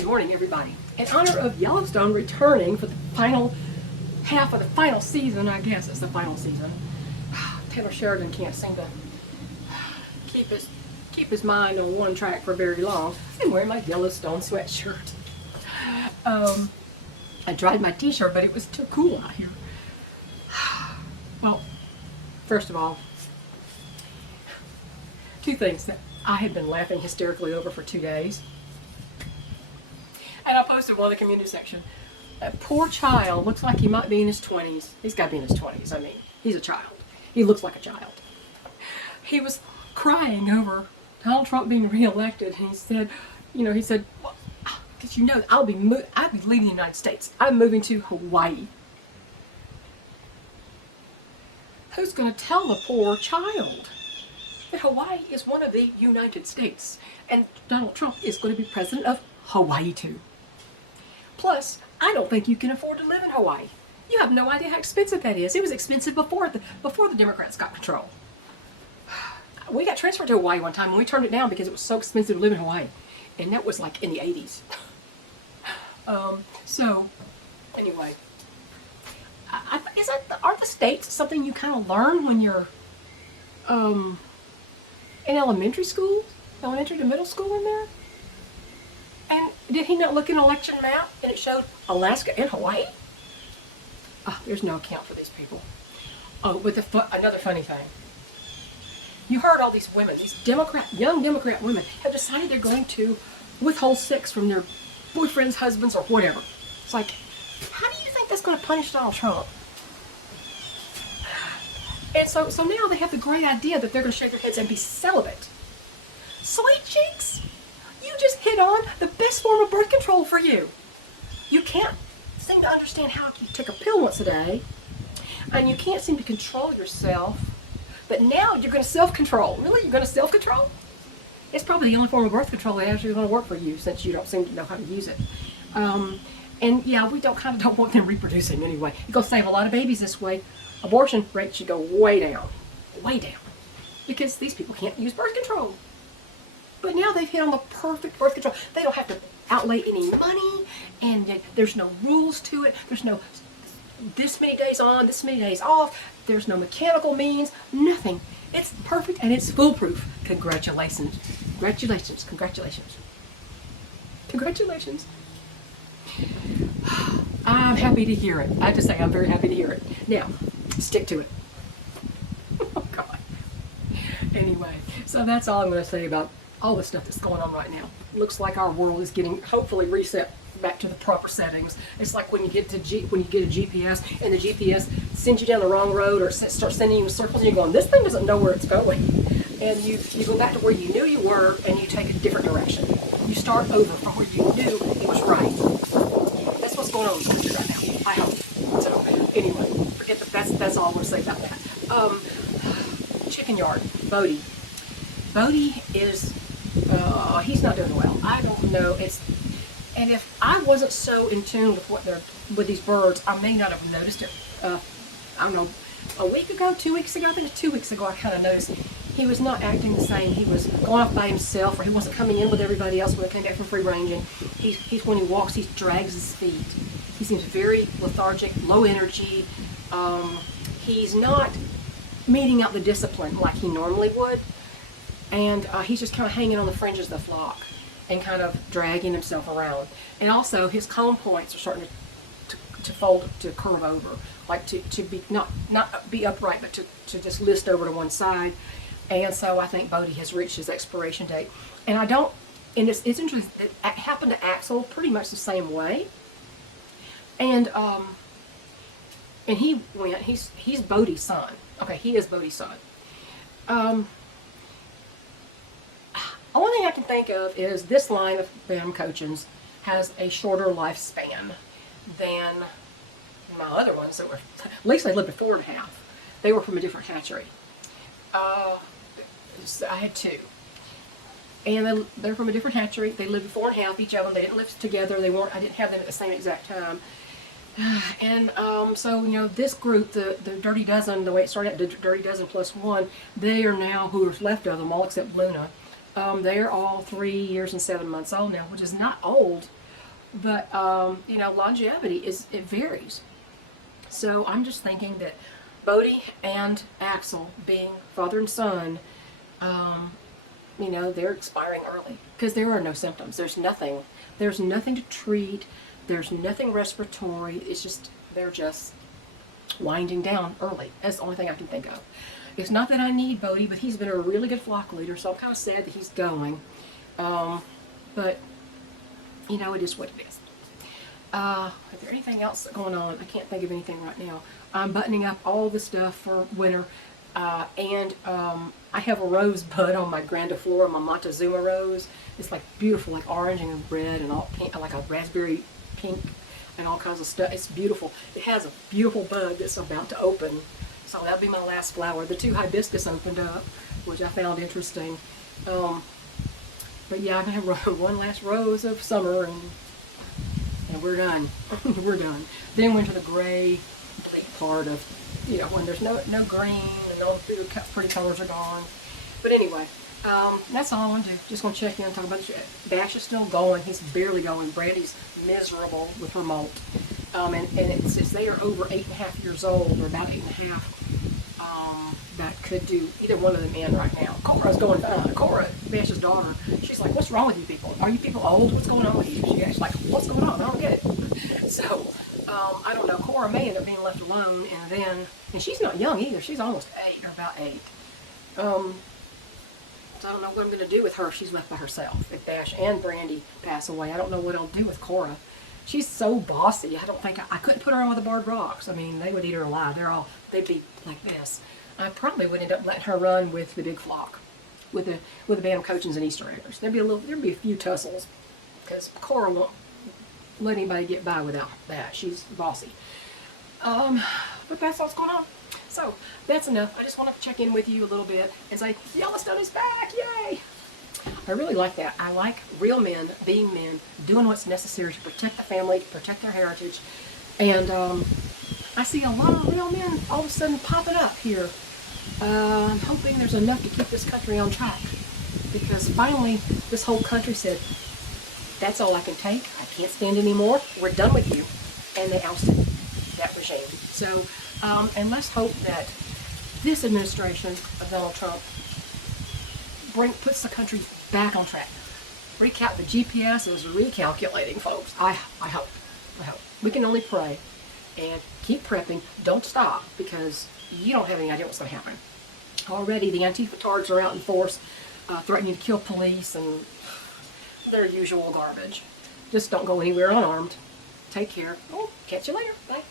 Good morning, everybody. In honor of Yellowstone returning for the final half of the final season, I guess it's the final season, Taylor Sheridan can't seem to keep his mind on one track for very long. I'm wearing my Yellowstone sweatshirt. I dried my t-shirt, but it was too cool out here. Well, first of all, two things that I had been laughing hysterically over for 2 days. And I posted one in the community section. That poor child looks like he might be in his 20s. He's got to be in his 20s. I mean, he's a child. He looks like a child. He was crying over Donald Trump being reelected. And he said, well, because I'll be leaving the United States. I'm moving to Hawaii. Who's going to tell the poor child that Hawaii is one of the United States and Donald Trump is going to be president of Hawaii too? Plus, I don't think you can afford to live in Hawaii. You have no idea how expensive that is. It was expensive before the Democrats got control. We got transferred to Hawaii one time and we turned it down because it was so expensive to live in Hawaii. And that was like in the 80s. So, anyway. Aren't the states something you kind of learn when you're in elementary school? Elementary to middle school in there? And did he not look at an election map and it showed Alaska and Hawaii? Oh, there's no account for these people. Oh, but another funny thing. You heard all these women, these young Democrat women, have decided they're going to withhold sex from their boyfriends, husbands, or whatever. It's like, how do you think that's going to punish Donald Trump? And so now they have the great idea that they're going to shave their heads and be celibate. Sweet cheeks! You just hit on the best form of birth control for you. You can't seem to understand how you take a pill once a day, and you can't seem to control yourself, but now you're going to self-control. Really? You're going to self-control? It's probably the only form of birth control that actually is going to work for you, since you don't seem to know how to use it. And yeah, we don't want them reproducing anyway. You're going to save a lot of babies this way. Abortion rates should go way down, because these people can't use birth control. But now they've hit on the perfect birth control. They don't have to outlay any money, and there's no rules to it. There's no this many days on, this many days off. There's no mechanical means, nothing. It's perfect and it's foolproof. Congratulations. Congratulations. Congratulations. Congratulations. I'm happy to hear it. I have to say, I'm very happy to hear it. Now, stick to it. Oh, God. Anyway, so that's all I'm going to say about all the stuff that's going on right now. Looks like our world is getting hopefully reset back to the proper settings. It's like when you get a GPS and the GPS sends you down the wrong road or starts sending you in circles and you're going, this thing doesn't know where it's going. And you go back to where you knew you were and you take a different direction. You start over from where you knew it was right. That's what's going on in the country right now, I hope. So anyway, forget that's all I'm going to say about that. Chicken yard, Bodie. Bodie is, he's not doing well. I don't know. And if I wasn't so in tune with these birds, I may not have noticed it. I don't know, a week ago, 2 weeks ago, I think it was 2 weeks ago, I kind of noticed he was not acting the same. He was going off by himself, or he wasn't coming in with everybody else when he came back from free ranging. He's when he walks, he drags his feet. He seems very lethargic, low energy. He's not meeting out the discipline like he normally would. And he's just kind of hanging on the fringes of the flock and kind of dragging himself around. And also his comb points are starting to fold, to curve over, like to be not be upright, but to just list over to one side. And so I think Bodie has reached his expiration date. And it's interesting, it happened to Axel pretty much the same way. And he went, he's Bodie's son. Okay, he is Bodie's son. Only thing I can think of is this line of BAM coachins has a shorter lifespan than my other ones that were, at least they lived to 4.5. They were from a different hatchery. I had 2. And they're from a different hatchery. They lived to 4.5 each of them. They didn't live together. I didn't have them at the same exact time. And so, this group, the Dirty Dozen, the way it started out, the Dirty Dozen plus 1, they are now, who's left of them, all except Luna, they're all 3 years and 7 months old now, which is not old But, you know, longevity it varies. So I'm just thinking that Bodie and Axel, being father and son, you know, they're expiring early because there are no symptoms. There's nothing. There's nothing to treat. There's nothing respiratory. It's just, they're just winding down early. That's the only thing I can think of. It's not that I need Bodie, but he's been a really good flock leader, so I'm kind of sad that he's going. But, you know, it is what it is. Is there anything else going on? I can't think of anything right now. I'm buttoning up all the stuff for winter. And I have a rose bud on my grandiflora, my Montezuma rose. It's like beautiful, like orange and red and all pink, like a raspberry pink and all kinds of stuff. It's beautiful. It has a beautiful bud that's about to open. So that'll be my last flower. The 2 hibiscus opened up, which I found interesting. But yeah, I'm going to have one last rose of summer and we're done. We're done. Then went to the gray part of, you know, when there's no green and all the pretty colors are gone. But anyway, that's all I want to do. Just going to check in and talk about it. Bash is still going. He's barely going. Brandy's miserable with her molt. And since they are over 8.5 years old, or about 8.5, that could do either one of them in right now. Cora's going, Cora, Bash's daughter, she's like, what's wrong with you people? Are you people old? What's going on with you? She's like, what's going on? I don't get it. So, I don't know. Cora may end up being left alone, and she's not young either. She's almost 8, or about 8. So I don't know what I'm going to do with her if she's left by herself. If Bash and Brandy pass away, I don't know what I'll do with Cora. She's so bossy. I don't think I couldn't put her on with the barred rocks. I mean, they would eat her alive. They'd be like this. I probably would end up letting her run with the big flock, with the band of Cochins and Easter eggers. There'd be a few tussles, because Cora won't let anybody get by without that. She's bossy. But that's what's going on. So that's enough. I just want to check in with you a little bit and say Yellowstone is back! Yay! I really like that. I like real men being men, doing what's necessary to protect the family, to protect their heritage. And I see a lot of real men all of a sudden popping up here. I'm hoping there's enough to keep this country on track. Because finally, this whole country said, that's all I can take. I can't stand anymore. We're done with you. And they ousted that regime. So, and let's hope that this administration of Donald Trump puts the country back on track. The GPS is recalculating, folks. I hope. We can only pray and keep prepping. Don't stop, because you don't have any idea what's going to happen. Already, the Antifa tards are out in force, threatening to kill police and their usual garbage. Just don't go anywhere unarmed. Take care. Oh, catch you later. Bye.